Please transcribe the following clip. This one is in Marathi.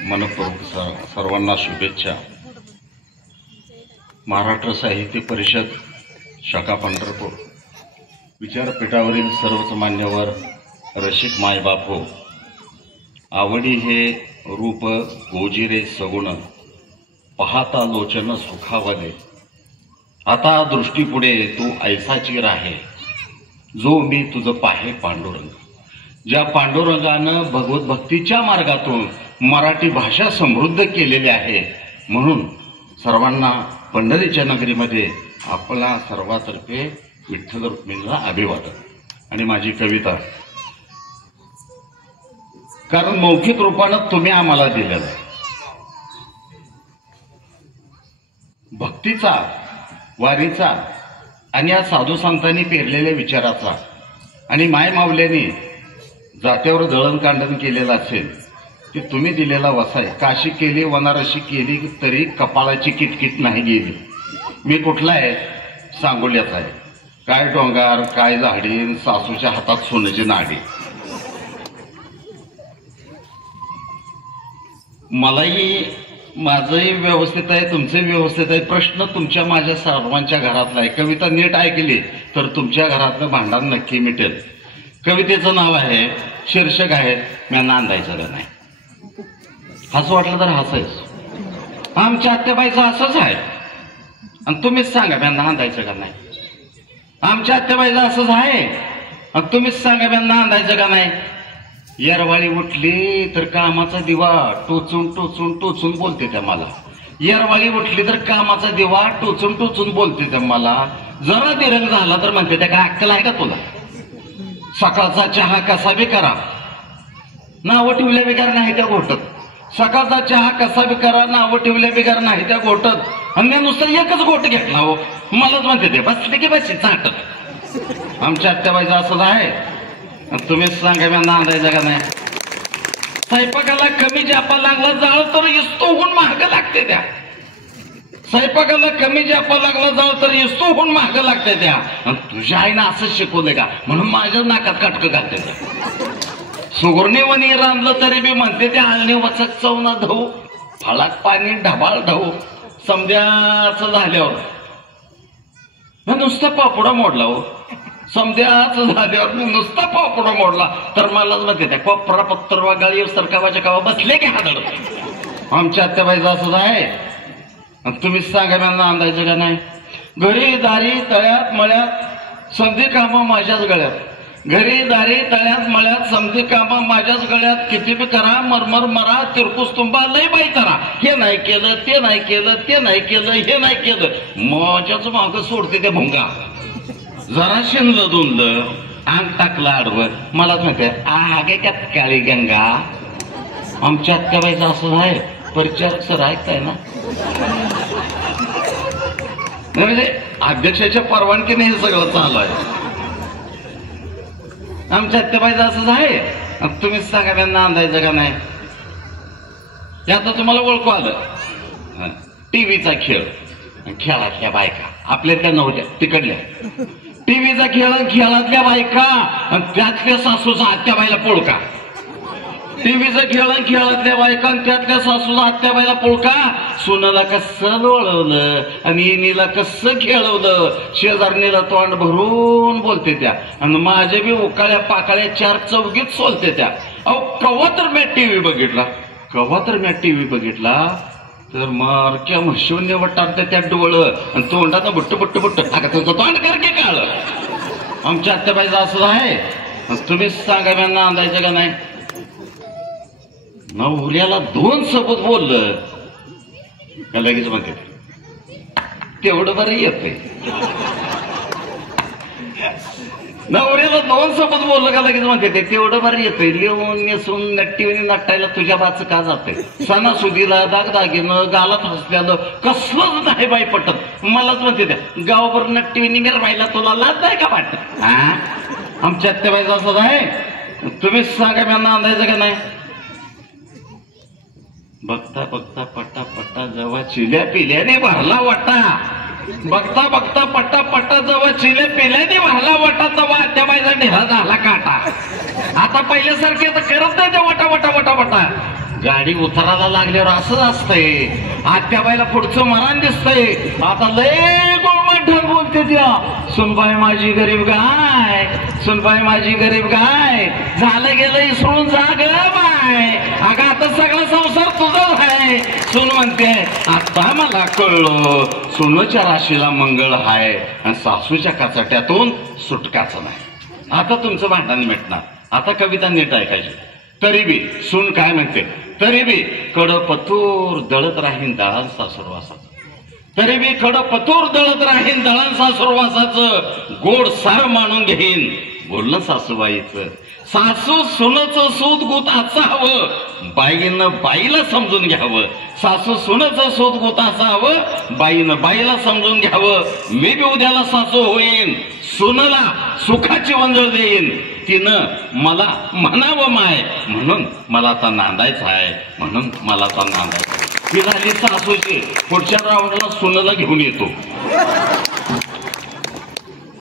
मनपूर्वक सर्वांना शुभेच्छा। महाराष्ट्र साहित्य परिषद शाखा पंढरपूर विचारपीठावरील सर्वच मान्यवर, रसिक मायबापो, आवडी हे रूप गोजिरे सगुण, पाहता लोचन सुखावले, आता दृष्टीपुढे तू ऐसाची राहे, जो मी तुझं पाहे पांडुरंग। ज्या पांडुरंगानं भगवत भक्तीच्या मार्गातून मराठी भाषा समृद्ध केलेली आहे, म्हणून सर्वांना पंढरीच्या नगरीमध्ये आपला सर्वातर्फे विठ्ठल रुक्मिणीला अभिवादन। आणि माझी कविता, कारण मौखिक रूपानं तुम्ही आम्हाला दिलेलं आहे भक्तीचा, वारीचा आणि या साधू संतांनी पेरलेल्या विचाराचा, आणि माय मावल्याने जात्यावर दळणकांडण केलेलं असेल ते तुम्ही दिलेला वसाय। काशी केली वनारशी केली तरी कपाळाची किटकिट नाही गेली। मी कुठला आहे? सांगोल्याचा आहे। काय डोंगर, काय झाडी, सासूच्या हातात सोन्याची नाडी। मलाही माझंही व्यवस्थित आहे, तुमचंही व्यवस्थित आहे। प्रश्न तुमच्या माझ्या सर्वांच्या घरातला आहे। कविता नीट ऐकली तर तुमच्या घरातलं भांडण नक्की मिटेल। कवितेचं नाव आहे, शीर्षक आहे, मी नांदायचं का नाही। हसं वाटलं तर हसायच। आमच्या आत्याबाईचं असंच आहे, आणि तुम्हीच सांगा मी नांदायचं का नाही। आमच्या आत्याबाईचं असंच आहे, आणि तुम्हीच सांगा मी नांदायचं का नाही। येरवाळी उठली तर कामाचा दिवा टोचून टोचून टोचून बोलते त्या मला। येरवाळी उठली तर कामाचा दिवा टोचून टोचून बोलते त्या मला। जरा दिरंग झाला तर म्हणते त्या काय अक्कल आहे का तुला। सकाळचा चहा कसा बी करा, नावं ठेवल्या बिगार नाही त्या घोटत। सकाळचा चहा कसा बी करा, नावं ठेवल्या बिगार नाही त्या घोटत। आणि मी नुसतं एकच घोट घेतला हो, मलाच म्हणते ते बसले की बस चाटत। आमच्या आत्याबाईचं असंच आहे, तुम्हीच सांगा मी नांदायचं का नाही। स्वयंपाकाला कमी जापा लागला जाळ तर इस्तोहून महाग लागते त्या। स्वयंपाकाला कमी जापा लागला जाळ तर इस्तोहून महाग लागते त्या। आणि तुझ्या आईनं असंच शिकवलंय का म्हणून माझ्या नाकात काटकं घालते त्या। सुगुरणी वनी रांधलं तरी बी म्हणते त्या, आळणी वचक चवना धऊ, फळात पाणी ढबाळ ढवू। समद्याचं झाल्यावर नुसता पापुडा मोडला हो। समद्याचं झाल्यावर नुसता पापुडा मोडला तर मलाच म्हणते त्या, कोपरा पत्तर वागाळी सरकावाच्या कावा बसले की हादळ। आमच्या आत्याबाईचं असंच आहे, तुम्हीच सांगा मी नांदायचं का नाही। घरी दारी तळ्यात मळ्यात समधी कामं माझ्याच गळ्यात। घरी दारी तळ्यात मळ्यात समधी कामं माझ्याच गळ्यात। किती बी करा मरमर मरा तिरपूस तुंबा लय बाई करा। हे नाही केलं, ते नाही केलं, ते नाही केलं, हे नाही केलं, माझ्याच मागं सोडते त्या भुंगा। जरा शिनलं दुनलं अंग टाकलं आडवं, मलाच म्हणते आगे त्यात काळी गंगा। आमच्या आत्याबाईचं असं आहे, परिचारक सर ऐकताय ना, म्हणजे अध्यक्षाच्या परवानगीने हे सगळं चालू आहे। आमच्या आत्याबाईचं असंच आहे, तुम्हीच सांगा मी नांदायचं का नाही। आता तुम्हाला ओळखू आलं, टीव्हीचा खेळ खेळातल्या बायका आपल्यातल्या नव्हत्या तिकडल्या। टीव्हीचा खेळ खेळातल्या बायका आणि त्यातल्या सासूचा आत्याबाईला पोळका। टीव्हीचा खेळ खेळातल्या बायका आणि त्यातल्या सासूचा आत्याबाईला पोळका। सोनाला कसं लोळवलं आणि इनीला कसं खेळवलं, शेजारणीला तोंड भरून बोलते त्या, आणि माझ्या बी उकाळ्या पाकाळ्या चार चौघीत सोलते त्या। अहो कवा तर मी टीव्ही बघितला, कवा तर मी टीव्ही बघितला तर मारक्या म्हशून्य वटारते त्या डोळं आणि तोंडाचं बुट्ट बुट्ट बुट्ट तुमचं तोंड करके काळ। आमच्या आत्याबाईचं असं आहे, तुम्हीच सांगा मी नांदायचं का नाही। नवऱ्याला 2 सबूत बोललं का लगेच म्हणते तेवढं बरं येतंय। नवऱ्याला 2 सबूत बोललं का लगेच म्हणते ते तेवढं बरं येतंय। लिहून नेसून नट्टीवणी नटायला तुझ्या बाच का जाते। सणासुदीला दागदागिनं गालात हसल्यानं कसलंच नाही बाई पटत, मलाच म्हणते त्या गावभर नट्टीवणी मिरवायला तुला लाज नाही का वाटत। आमच्या आत्याबाईचं असंच आहे, तुम्हीच सांगा मी नांदायचं का नाही। बघता बघता पट्टा पट्टा जेव्हा चिल्या पिल्याने भरला वाटा, बघता बघता पट्टा पट्टा जेव्हा चिल्या पिल्याने भरला वाटा, तेव्हा आत्याबाईचा ढेरा झाला काटा। आता पहिल्यासारखे तर करत नाही त्या वटा वटा वटा वटा। गाडी उतरायला लागल्यावर असंच असतंय. आत्याबाईला पुढचं मरण दिसतंय. आता लय गोळमट बोलते त्या, सुनबाई माझी गरीब गाय, सुनबाई माझी गरीब गाय, झालं गेलं इसरून जाग बाय, अगं आता सगळा संसार तुझाच आहे. सून म्हणते आता मला कळलं, सुनच्या राशीला मंगळ हाय आणि सासूच्या काचाट्यातून सुटकाच नाही. आता तुमचं भांडण मिटणार. आता कविता नीट ऐकायची. तरी बी सून काय म्हणते, तरी बी कडपतूर दळत राहीन दळण सासुरवासाचं, तरी बी कडपतूर दळत राहीन दळण सासुरवासाचं, गोड सार मानून घेईन बोलणं सासूबाईचं. सासू सुनचं सूत गुत असावं, बाईनं बाईला समजून घ्यावं. सासू सुनचं सूत गुत असावं, बाईनं बाईला समजून घ्यावं. मी बी उद्याला सासू होईन, सुनला सुखाची वंजळ देईन. तिनं मला म्हणावं माय, म्हणून मला आता नांदायचं आहे, म्हणून मला आता नांदायचं. ती झाली सासूची. पुढच्या राऊंडला सुनला घेऊन येतो.